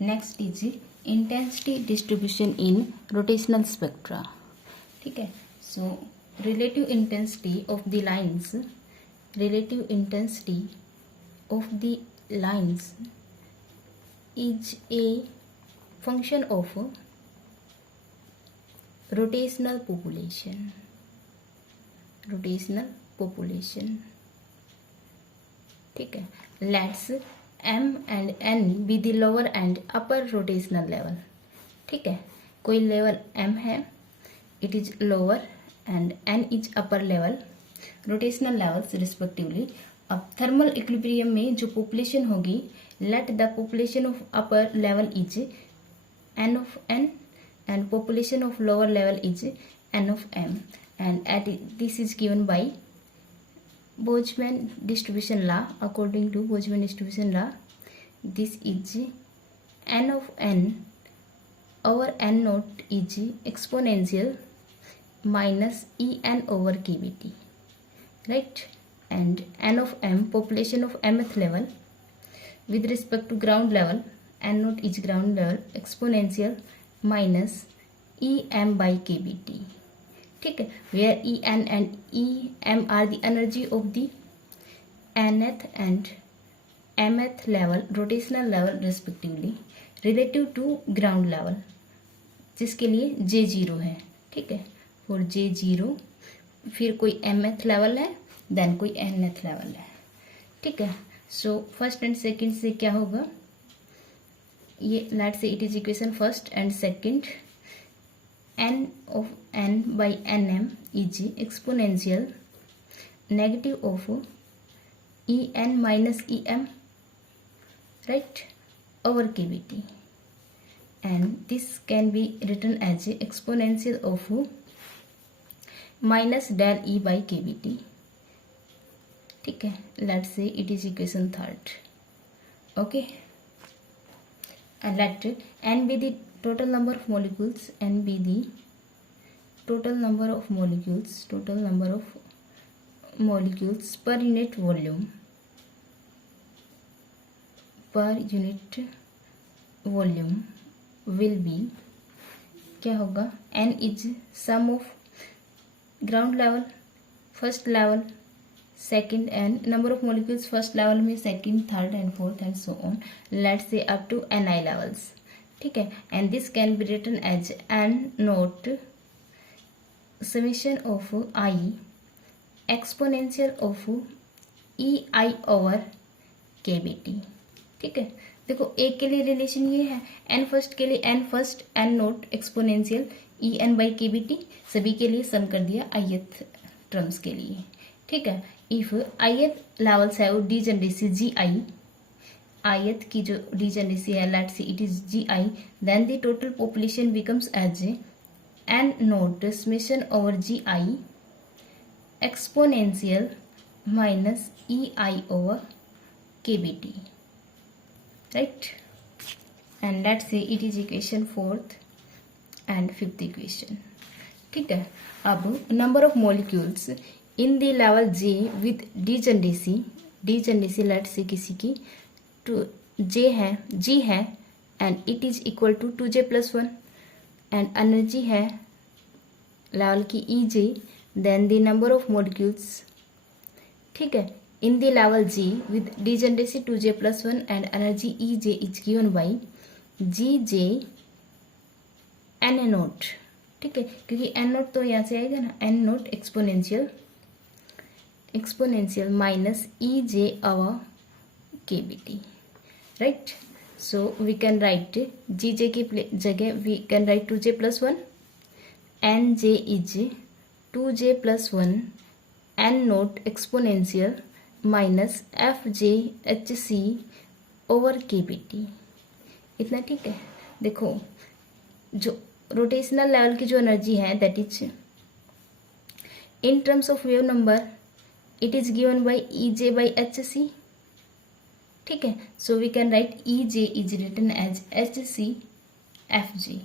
Next is intensity distribution in rotational spectra. ठीक है. सो relative intensity of the lines is a function of rotational population. ठीक है. Let's m and n be the lower and upper rotational level. ठीक है. कोई level m है, it is lower and n is upper level rotational levels respectively. अब thermal equilibrium में जो population होगी, let the population of upper level is n of n and population of lower level is n of m, and this is given by Boltzmann distribution law. According to Boltzmann distribution law, this is n of n over n naught is exponential minus en over kbt, right? And n of m, population of mth level with respect to ground level, n naught is ground level, exponential minus em by kbt. ठीक है. Where en and em are the energy of the nth and mth level rotational level respectively relative to ground level, जिसके लिए j0 है. ठीक है. For j0 फिर कोई mth level है, देन कोई nth लेवल है. ठीक है. सो फर्स्ट एंड सेकंड से क्या होगा, ये let's say it is equation first and second. n of n by nm is exponential negative of en minus em, right, over kbt, and this can be written as exponential of minus del e by kbt. ठीक है. Let's say it is equation third. Okay. and let n be the total number of molecules, n be the total number of molecules per unit volume will be, क्या होगा, n is sum of ground level, first level, second, and number of molecules first level में second, third and fourth and so on. Let's say up to ni levels. ठीक है. and this can be written as n naught summation of I exponential of ei over kbt. ठीक है. देखो एक के लिए relation ये है, n फर्स्ट के लिए n first n note exponential en by kbt, सभी के लिए सम कर दिया ith टर्म्स के लिए. ठीक है. इफ ith लेवल्स है वो डीजनरेसी gi, ith की जो डीजनरेसी है let see it is gi, then the total population becomes as n nought summation over gi exponential minus ei over kbt, right? and let's say it is equation fourth and fifth equation. ठीक है. अब number of molecules in the level j with degeneracy let say किसी की j है and it is equal to 2j+1 and energy है level की ej, then the number of molecules, ठीक है, in the level G with degeneracy 2j+1 and energy EJ is given by GJ n naught. ठीक है. क्योंकि n naught तो यहाँ से आएगा ना, n naught exponential minus EJ over kbt, right? So we can write GJ की जगह we can write 2j+1, nj is 2j+1 n naught exponential minus FJ/HC over kbt. इतना. ठीक है. देखो जो रोटेशनल लेवल की जो एनर्जी है that is in terms of wave number it is given by EJ/HC. ठीक है. So we can write EJ is written as HCFG.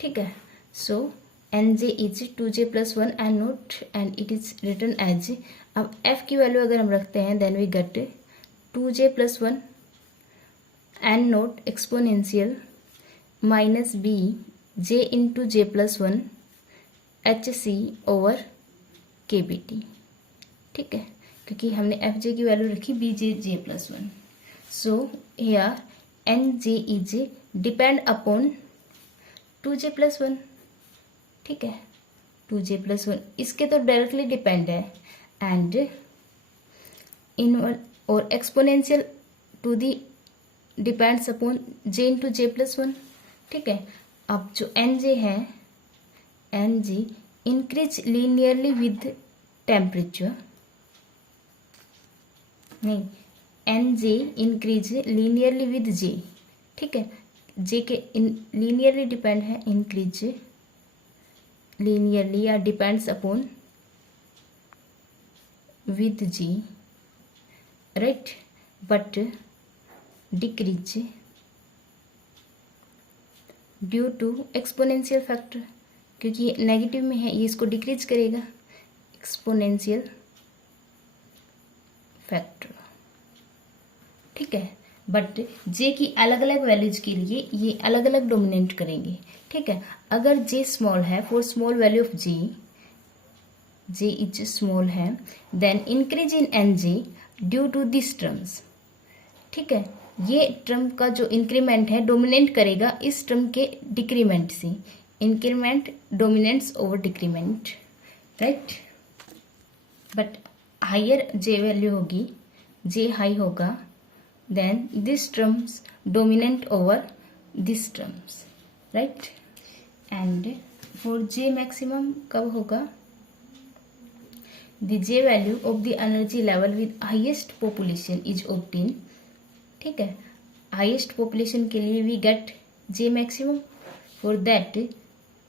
ठीक है. सो nj is 2j+1 n naught and it is written as, अब f की value अगर हम रखते हैं then we get 2j+1 N not exponential minus B J into J plus one H C over K B T. ठीक है, क्योंकि हमने एफ जे की वैल्यू रखी B J J plus one. So here N J is depend upon two J plus one. ठीक है, two J plus one इसके तो डायरेक्टली डिपेंड है, एंड इन और exponential to the depends upon J into J plus one. ठीक है, अब जो एन जे है, N J increase linearly with temperature, नहीं, N J increase linearly with J. ठीक है, जे के लीनियरली डिपेंड है, इंक्रीज लीनियरली या depends upon with G, right, but decrease due to exponential factor, क्योंकि ये नेगेटिव में है, ये इसको डिक्रीज करेगा, एक्सपोनेंशियल फैक्टर। ठीक है, बट जे की अलग अलग वैल्यूज के लिए ये अलग अलग डोमिनेट करेंगे। ठीक है, अगर जे स्मॉल है, for small value of J is small है, then increase in N J due to this terms. ठीक है, ये टर्म का जो इंक्रीमेंट है डोमिनेट करेगा इस टर्म के डिक्रीमेंट से। Increment dominates over decrement, right. But higher J value होगी, जे हाई होगा, then this terms dominate over this terms, right. And for J maximum कब होगा? The J value of the energy level with highest population is obtain. ठीक है, highest population के लिए we get J maximum. For that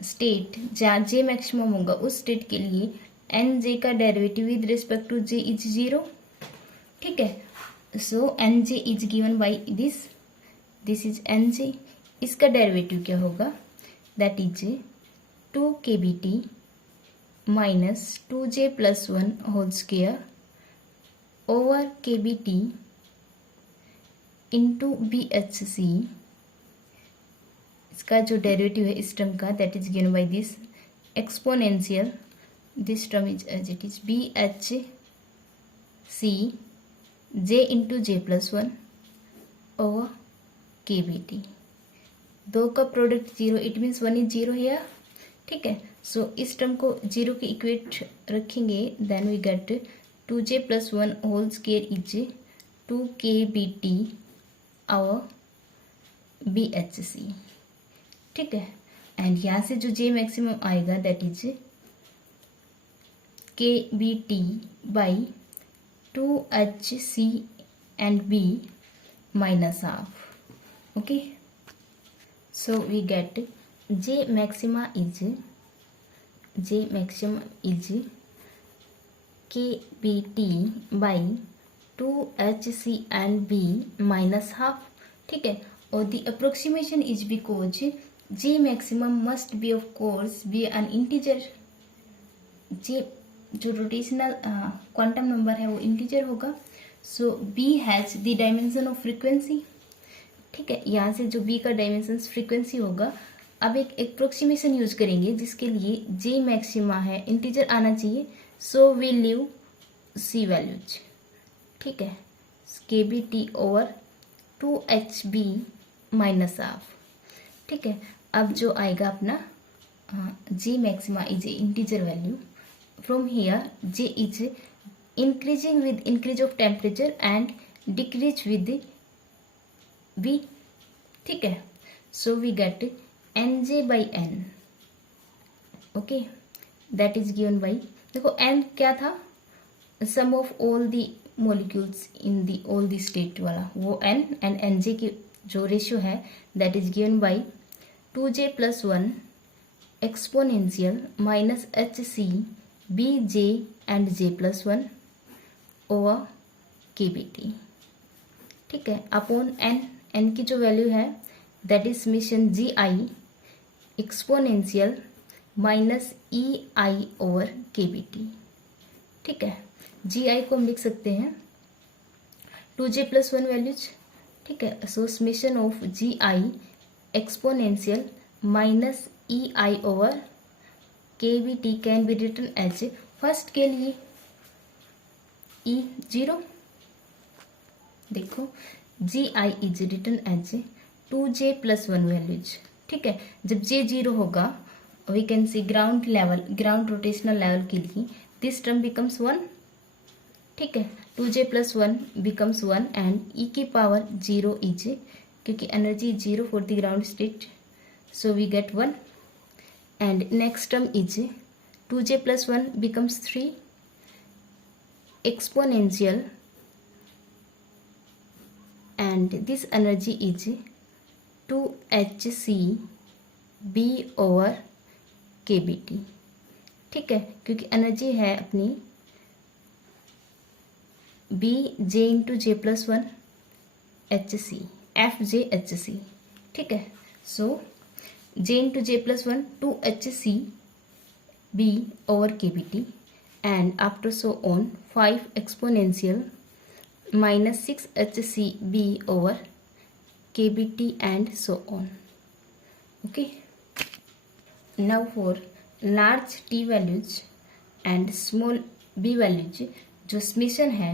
state जहाँ J maximum होगा उस state के लिए एन जे का derivative with respect to J is 0। ठीक है, so N J is given by this is N J. इसका डेरिवेटिव क्या होगा? That is 2kBT minus 2J plus one whole square over KBT into BHC। इसका जो derivative है इस term का, that is given by this exponential, this term is as it is BHC J into J plus one over KBT। दो का product 0, it means 1 is 0 है। ठीक है, सो इस टर्म को 0 के इक्वेट रखेंगे, then we get 2J plus one whole square is 2kBT over BHC। ठीक है, एंड यहाँ से जो J मैक्सिमम आएगा that is KBT by 2HC and B minus half. Okay, so we get J maxima is KBT by 2HC and B minus half। ठीक है, और the approximation is because J maximum must be of course be an integer। J जो rotational quantum number है वो integer होगा, सो B has the dimension of frequency. ठीक है, यहाँ से जो B का डायमेंशन फ्रीक्वेंसी होगा। अब एक एप्रोक्सीमेशन यूज करेंगे जिसके लिए J मैक्सिमा है, इंटीजर आना चाहिए, so we leave C values. ठीक है, KBT over 2HB minus half. ठीक है, अब जो आएगा अपना J maxima is a integer value. From here J is increasing with increase of temperature and decrease with B। ठीक है, so we get NJ by N। Okay, that is given by, देखो N क्या था? Sum of all the molecules in the all the state वाला वो N, and NJ की जो ratio है that is given by 2J plus one exponential minus HC BJ and J plus one over KBT। ठीक है, upon N की जो value है that is summation GI exponential minus EI over KBT। ठीक है, GI को हम लिख सकते हैं 2J प्लस वन वैल्यूज, ठीक है। So summation of G I exponential minus E I over K V T can be written as, first के लिए ई जीरो, देखो G I is written as 2j plus 1 values, ठीक है। जब J zero होगा we can see ground level, ground rotational level के लिए this term becomes 1, ठीक है। 2j plus 1 becomes 1 and E की पावर 0 इज, क्योंकि energy 0 for the ground state, so we get 1 and next term is 2j plus 1 becomes 3 exponential and this energy is 2hc b over kbt, ठीक है। क्योंकि energy है अपनी b j into J plus 1 H C, F J H C, ठीक है। So j into J plus 1 2hc b over kbt and after so on 5 exponential minus 6 hcb over kbt and so on. Okay, now for large t values and small b values, जो summation है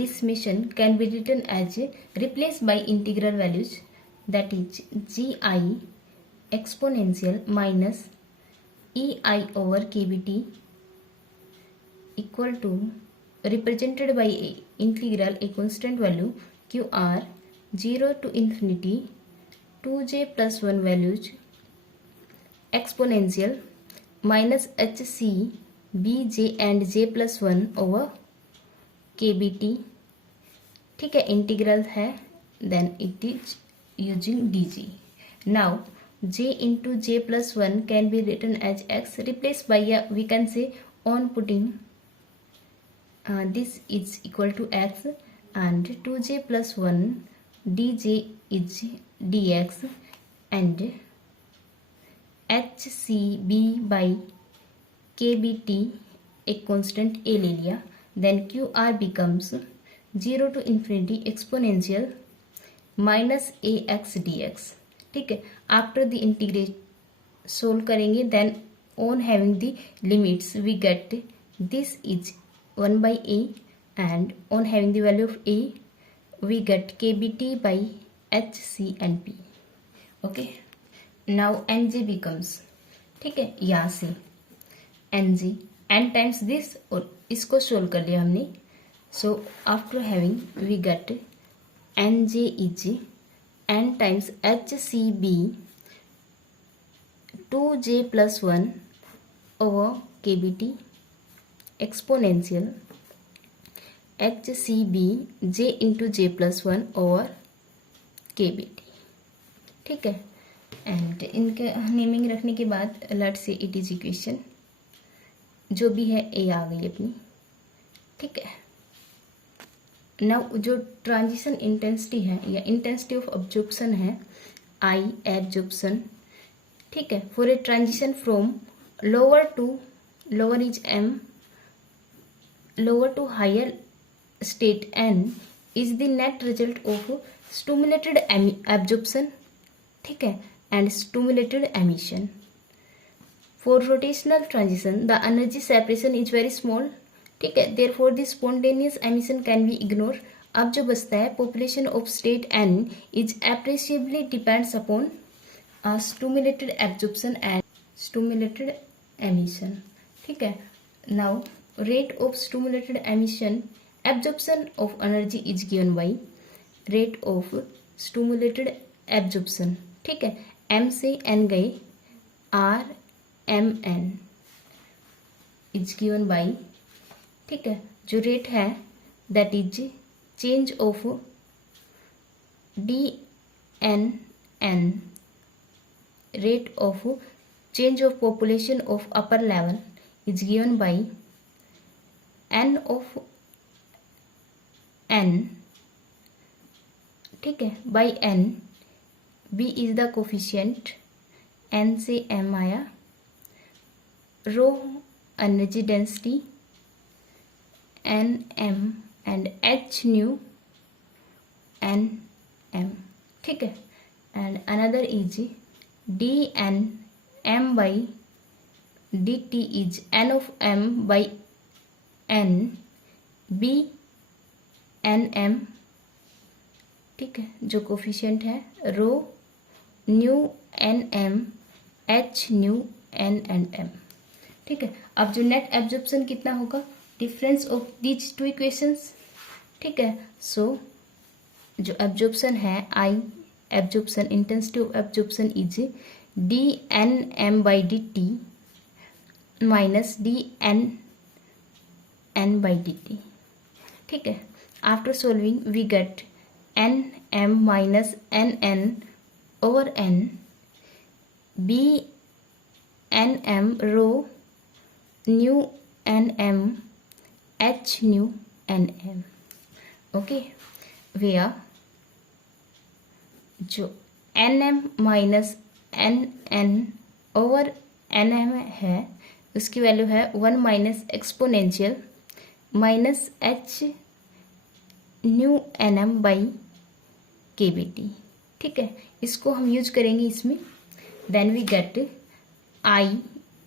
this summation can be written as replaced by integral values, that is gi exponential minus ei over kbt equal to represented by a integral a constant value qr 0 to infinity 2j plus 1 values exponential minus hc bj and j plus 1 over kbt, ठीक है। Integral है then it is using dg. now j into j plus 1 can be written as x, replaced by we can say on putting this is equal to x and 2j plus 1 dj is dx and hcb by kbt एक constant a ले लिया, then qr becomes 0 to infinity exponential minus ax dx, ठीक है। After the integrate solve करेंगे then on having the limits we get this is 1 by a and on having the value of a we get kbt by hc and p. okay, now nj becomes, ठीक है, यहाँ से nj n times this और इसको solve कर लिया हमने, so after having we get nj is n times hcb 2j plus 1 over kbt exponential hcb j into j plus 1 over kbt, ठीक है। एंड इनके नेमिंग रखने के बाद let's say it is equation जो भी है ए आ गई अपनी, ठीक है। नाउ जो ट्रांजिशन इंटेंसिटी है या इंटेंसिटी ऑफ अब्जॉर्प्शन है आई एब्जॉर्प्शन, ठीक है, for a transition from lower to, lower is M, lower to higher state n is the net result of stimulated absorption, ठीक है, and stimulated emission. For rotational transition the energy separation is very small, ठीक है, therefore the spontaneous emission can be ignored. अब जो बचता है population of state n is appreciably depends upon stimulated absorption and stimulated emission, ठीक है। now rate of stimulated emission, absorption of energy is given by rate of stimulated absorption, ठीक है। m से n गए r m n is given by, ठीक है, जो rate है that is change of d n n, rate of change of population of upper level is given by n of n, ठीक है, by n, b is the coefficient, n से m आया, rho energy density n m and h nu N M, ठीक है। And another is D N M by D T is N of M by N B N M, ठीक है, जो coefficient है rho nu N M H nu N and M, ठीक है। अब जो नेट एब्जॉर्प्शन कितना होगा, difference of these two equations, ठीक है। सो जो एब्जॉर्प्शन है I absorption, intensity of absorption is D N M by D T minus D N N by D T, ठीक है। After solving we get N M minus N N over N B N M rho nu N M H nu N M, okay. Where जो N M minus N N over N M है उसकी value है 1 minus exponential minus H nu N M by K B T, ठीक है। इसको हम use करेंगे इसमें। Then we get I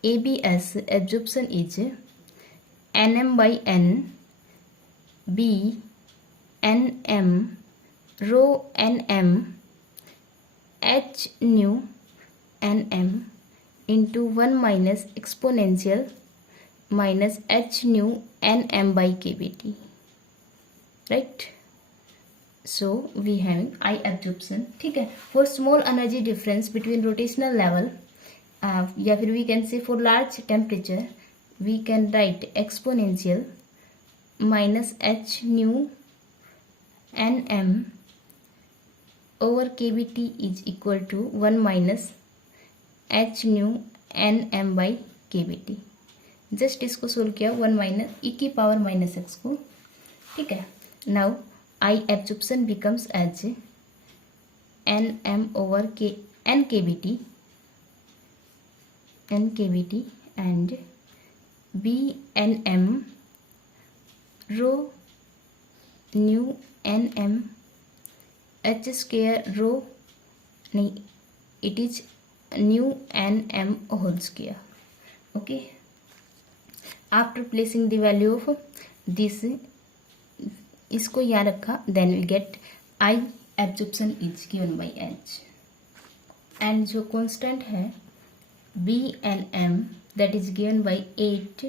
A B S absorption is N M by N B N M rho N M H nu N M into 1 minus exponential minus H nu N M by K B T, right. So we have I absorption, ठीक है। For small energy difference between rotational level या फिर we can say for large temperature we can write exponential minus H nu N M over K B T is equal to 1 minus H nu N M by K B T. Just इसको solve किया 1 minus ई की power minus x को, ठीक है। Now I absorption becomes as N M over K N K B T and b n m rho new n m h square rho नहीं, it is new n m whole square, okay। after placing the value of this, इसको यहाँ रखा, then we get I absorption is given by h and जो constant है B and M that is given by 8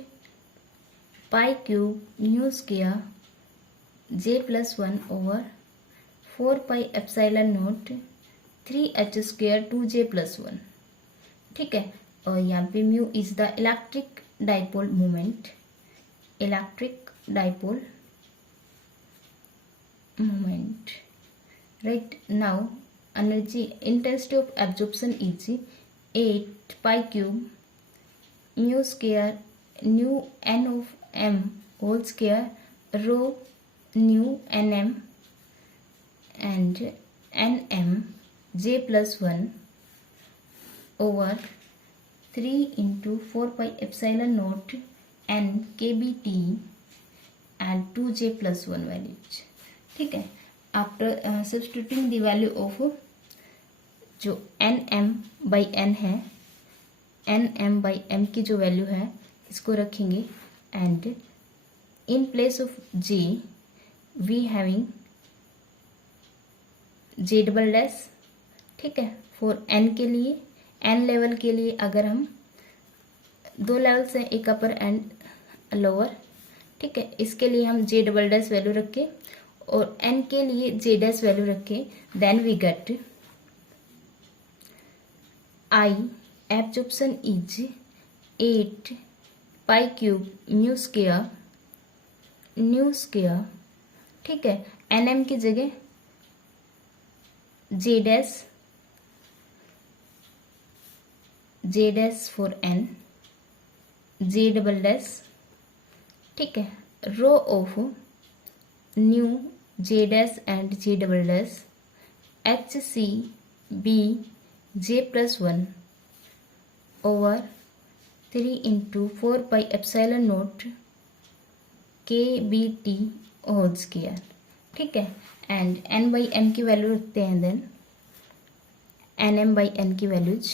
pi cube nu square j plus 1 over 4 pi epsilon naught 3h square 2j plus 1, ठीक है। और यहाँ पे mu is the electric dipole moment, right. Now energy intensity of absorption is 8 pi cube mu square nu n of m whole square rho nu nm and nm j plus 1 over 3 into 4 pi epsilon naught n kbt and 2j plus 1 values, ठीक है। After substituting the value of जो N M by N है, N M by M की जो value है इसको रखेंगे and in place of J we having J double dash, ठीक है। फॉर एन के लिए, एन लेवल के लिए अगर हम 2 लेवल्स हैं, एक अपर एंड लोअर, ठीक है, इसके लिए हम जे डबल डैश वैल्यू रखे और एन के लिए जे डैश वैल्यू रखे, then we get I absorption is 8 pi cube nu square, ठीक है। nm की जगह j dash for n, j double dash, ठीक है। Rho of nu j dash and j double dash H C B j plus 1 over 3 into 4 pi epsilon naught k b t whole square, ठीक है, and n by n की value रखते हैं, then nm by n की values,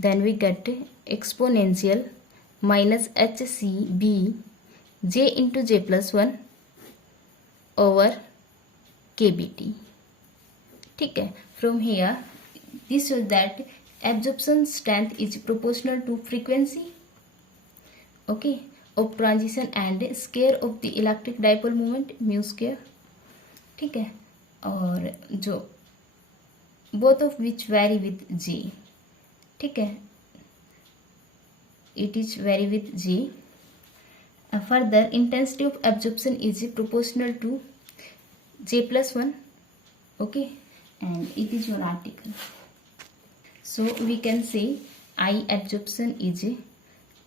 then we get exponential minus H C B J into J plus one over K B T. ठीक है, from here this shows that absorption strength is proportional to frequency, okay, of transition and square of the electric dipole moment mu square. ठीक है, और जो both of which vary with g. ठीक है, it is vary with g. Further, intensity of absorption is proportional to j plus 1, okay, and it is one article. So we can say I absorption is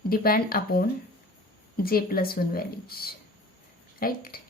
depend upon j plus 1 values, right?